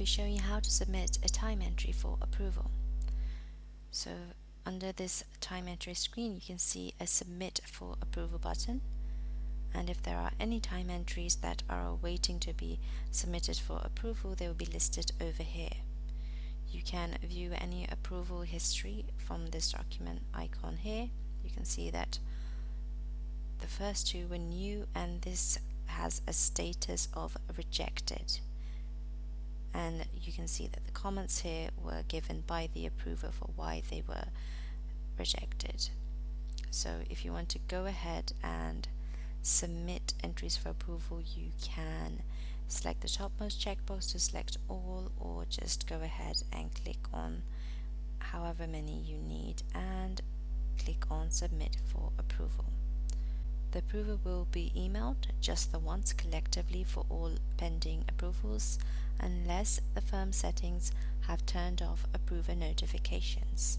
be showing you how to submit a time entry for approval. So under this time entry screen, you can see a Submit for Approval button. And if there are any time entries that are waiting to be submitted for approval, they will be listed over here. You can view any approval history from this document icon here. You can see that the first two were new, and this has a status of rejected. And you can see that the comments here were given by the approver for why they were rejected. So if you want to go ahead and submit entries for approval, you can select the topmost checkbox to select all, or just go ahead and click on however many you need and click on Submit for Approval. The approval will be emailed just the once collectively for all pending approvals, unless the firm settings have turned off approver notifications.